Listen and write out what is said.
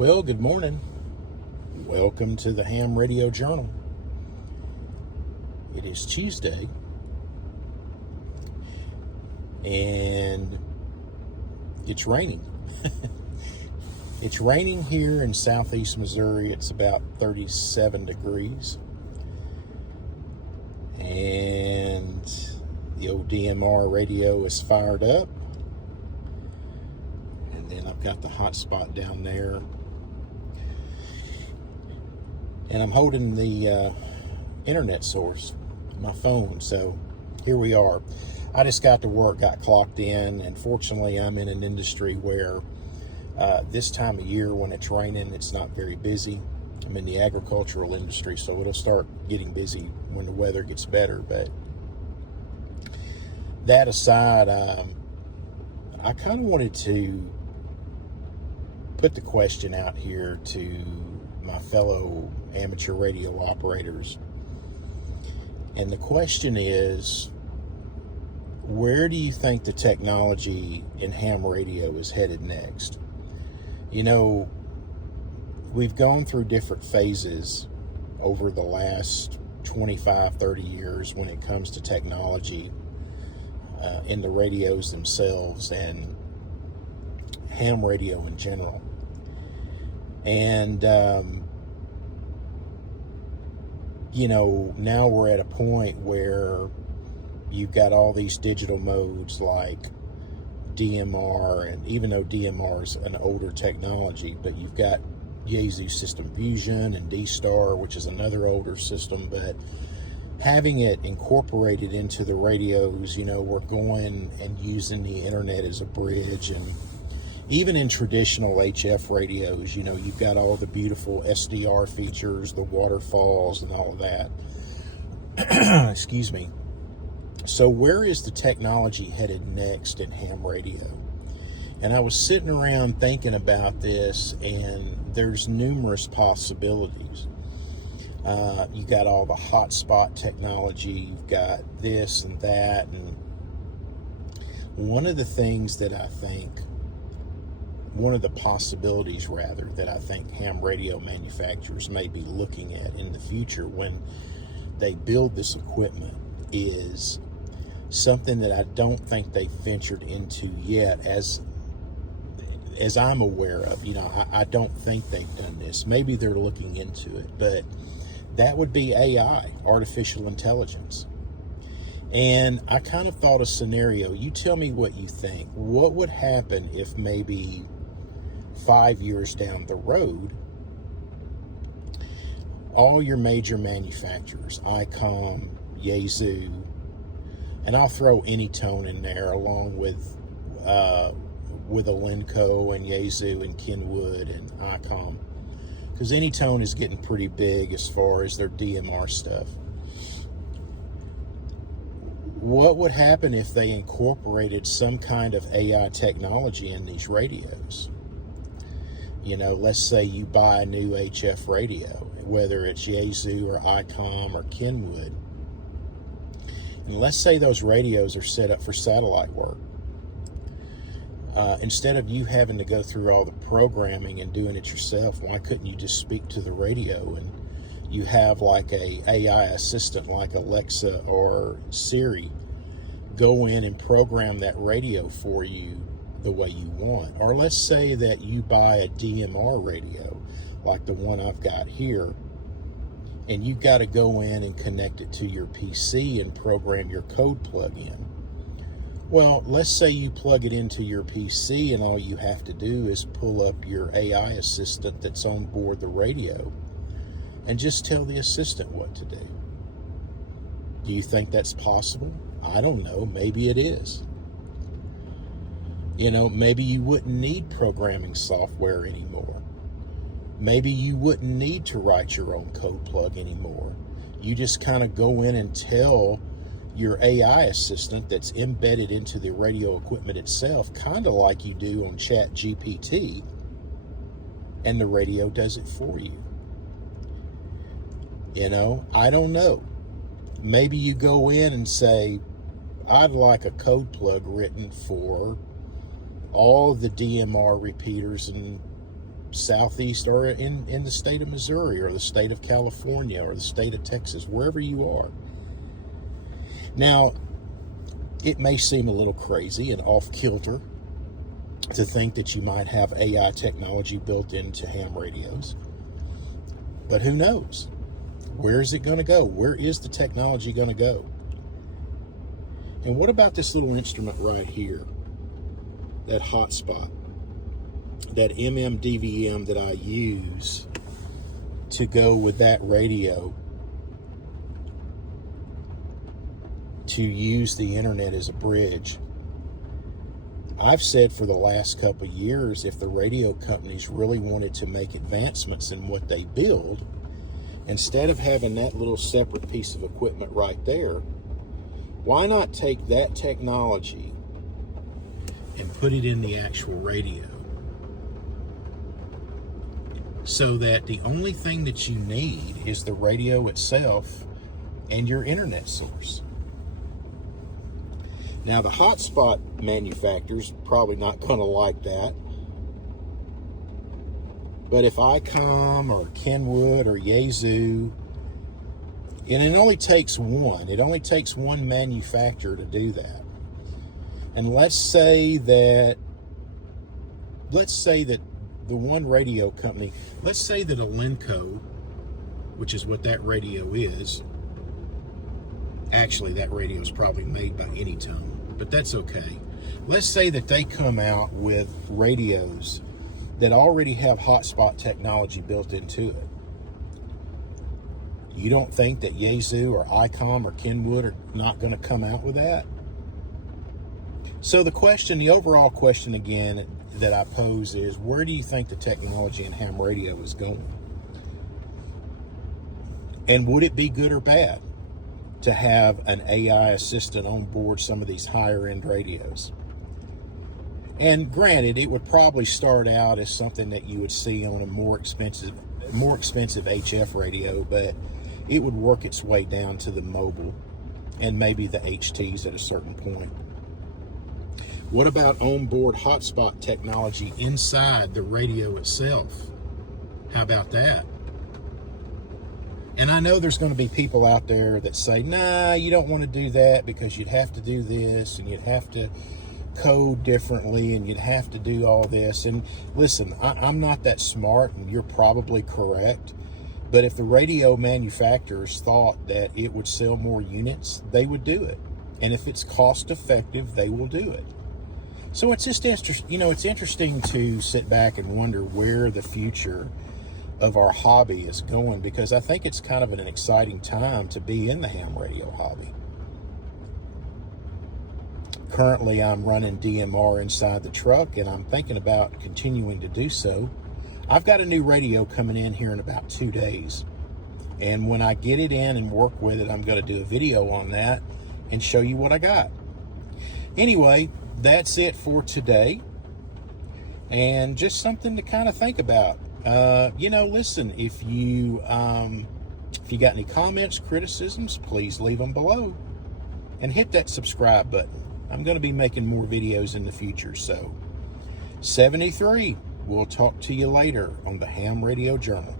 Well, good morning. Welcome to the Ham Radio Journal. It is Tuesday, and it's raining. It's raining here in southeast Missouri. It's about 37 degrees. And the old DMR radio is fired up. And then I've got the hotspot down there. And I'm holding the internet source, my phone. So here we are. I just got to work, got clocked in, and fortunately I'm in an industry where this time of year when it's raining, it's not very busy. I'm in the agricultural industry, so it'll start getting busy when the weather gets better. But that aside, I kind of wanted to put the question out here to my fellow amateur radio operators. And the question is, where do you think the technology in ham radio is headed next? You know, we've gone through different phases over the last 25, 30 years when it comes to technology in the radios themselves and ham radio in general. And, you know, now we're at a point where you've got all these digital modes like DMR, and even though DMR is an older technology, but you've got Yaesu System Fusion and D-Star, which is another older system, but having it incorporated into the radios, you know, we're going and using the internet as a bridge. And even in traditional HF radios, you know, you've got all the beautiful SDR features, the waterfalls and all of that. Excuse me. So where is the technology headed next in ham radio? And I was sitting around thinking about this, and there's numerous possibilities. You got all the hotspot technology, you've got this and that. And one of the things that I think, one of the possibilities rather, that I think ham radio manufacturers may be looking at in the future when they build this equipment is something that I don't think they've ventured into yet, as I'm aware of. You know, I don't think they've done this. Maybe they're looking into it, but that would be AI, artificial intelligence. And I kind of thought a scenario. You tell me what you think. What would happen if maybe 5 years down the road, all your major manufacturers, ICOM, Yaesu, and I'll throw Anytone in there along with Elenco and Yaesu and Kenwood and ICOM, because Anytone is getting pretty big as far as their DMR stuff. What would happen if they incorporated some kind of AI technology in these radios? You know, let's say you buy a new HF radio, whether it's Yaesu or ICOM or Kenwood. And let's say those radios are set up for satellite work. Instead of you having to go through all the programming and doing it yourself, why couldn't you just speak to the radio and you have like a AI assistant like Alexa or Siri go in and program that radio for you the way you want? Or let's say that you buy a DMR radio like the one I've got here, and you've got to go in and connect it to your PC and program your code plug-in. Well, let's say you plug it into your PC and all you have to do is pull up your AI assistant that's on board the radio and just tell the assistant what to do. Do you think that's possible? I don't know. Maybe it is. You know, maybe you wouldn't need programming software anymore. Maybe you wouldn't need to write your own code plug anymore. You just kind of go in and tell your AI assistant that's embedded into the radio equipment itself, kind of like you do on ChatGPT, and the radio does it for you. You know, I don't know. Maybe you go in and say, I'd like a code plug written for all the DMR repeaters and southeast or in the state of Missouri or the state of California or the state of Texas, wherever you are. Now, it may seem a little crazy and off kilter to think that you might have AI technology built into ham radios, but who knows? Where is it going to go? Where is the technology going to go? And what about this little instrument right here, that hotspot, that MMDVM that I use to go with that radio to use the internet as a bridge? I've said for the last couple of years, if the radio companies really wanted to make advancements in what they build, instead of having that little separate piece of equipment right there, why not take that technology and put it in the actual radio, so that the only thing that you need is the radio itself and your internet source? Now, the hotspot manufacturers probably not going to like that. But if ICOM or Kenwood or Yaesu, and it only takes one manufacturer to do that. And let's say that the one radio company, let's say that Alenco, which is what that radio is, actually that radio is probably made by Anytone, but that's okay. Let's say that they come out with radios that already have hotspot technology built into it. You don't think that Yaesu or ICOM or Kenwood are not going to come out with that? So the overall question again that I pose is, where do you think the technology in ham radio is going? And would it be good or bad to have an AI assistant on board some of these higher end radios? And granted, it would probably start out as something that you would see on a more expensive HF radio, but it would work its way down to the mobile and maybe the HTs at a certain point. What about onboard hotspot technology inside the radio itself? How about that? And I know there's going to be people out there that say, nah, you don't want to do that because you'd have to do this and you'd have to code differently and you'd have to do all this. And listen, I'm not that smart, and you're probably correct. But if the radio manufacturers thought that it would sell more units, they would do it. And if it's cost effective, they will do it. So it's just it's interesting to sit back and wonder where the future of our hobby is going, because I think it's kind of an exciting time to be in the ham radio hobby. Currently, I'm running DMR inside the truck, and I'm thinking about continuing to do so. I've got a new radio coming in here in about 2 days. And when I get it in and work with it, I'm going to do a video on that and show you what I got. Anyway, that's it for today. And just something to kind of think about. Listen, if you got any comments, criticisms, please leave them below. And hit that subscribe button. I'm going to be making more videos in the future. So, 73. We'll talk to you later on the Ham Radio Journal.